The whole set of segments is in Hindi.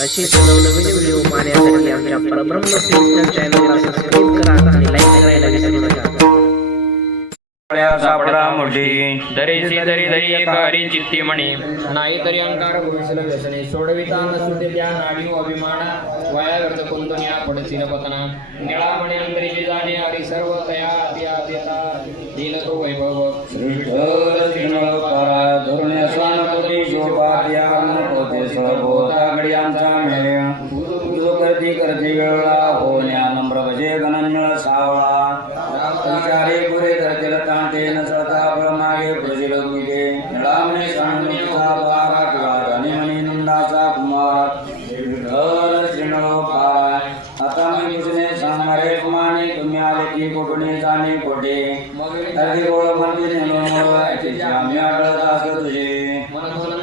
असेच नवनवीन व्हिडिओ पाहण्यासाठी आमच्या परब्रह्म सिस्टम चॅनलला सबस्क्राईब करा आणि लाईक करायला विसरू नका सापडा मोठी दरेसी दरी दरी एक हरी चित्ती म्हणे नाही तरी अंकार भविष्य व्यसने. सोडविता नसुते त्या नाडी अभिमान. वाया व्यर्थ पतना. अंतरीची जाणे हरी सर्व तया देता दिल तो वैभव. मेळ तुझ करती करती वेळा होण्या नम्र भजे गणन्य सावळा विचारे पुरे धरतील तांते न सता मागे प्रजिल तुझे निळामणे सांगणीचा बारा किंवा धने नंदाचा कुमार विठ्ठल श्रीमळकारा आता मी तुझने सांगारे कुमाने तुम्ही आले की कोठणे जाणे कोठे तरी गोळ म्हणजे नेमून आम्ही आढळत तुझे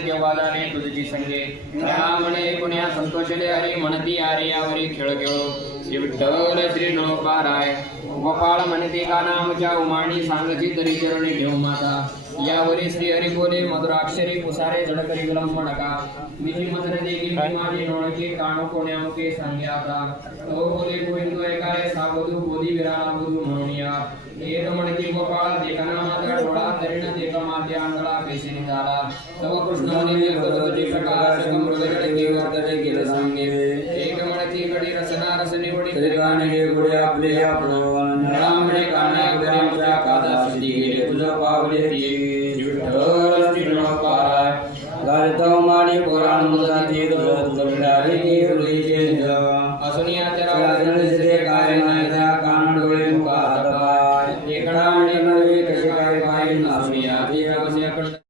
केव्हा तुझी संगे म्हणे पुण्या संतोषले हरी म्हणती अरे यावरी खेळ खेळो श्री श्री नळोपाराय गोपाळ म्हणते का नामच्या उमाणी सांगची तरी चरणी घेऊ माता यावरी श्री हरी बोले मधुराक्षरी पुसारे जडकरी विलंब नका मिठी मधुर देखील मी माझी नोळकी काणू कोण्या मुखे सांगे आता तो बोले गोविंद ऐकाय सावधू बोधी विराला बुधू म्हणून या एक म्हणती गोपाळ देखना माझा डोळा तरीन देख माझ्या अंगळा पेशीने झाला तव कृष्ण म्हणे तुझे प्रकाश मृगजडे केवर्तने केलं सांगे एक म्हणती गडी रसना रस निवडी तरी गाणे हे गुढे आपले आपण नळामणे कान्या गुढे आमच्या कादा सिद्धी गेले तुझं पावले ती विठ्ठल श्रीनोपाराय गालतव माने पुराण मुदाती तुझं विडारे की हृदयचे निज असून या राजन दिसते काय नाही त्या कान डोळे मुख हात पाय एकडा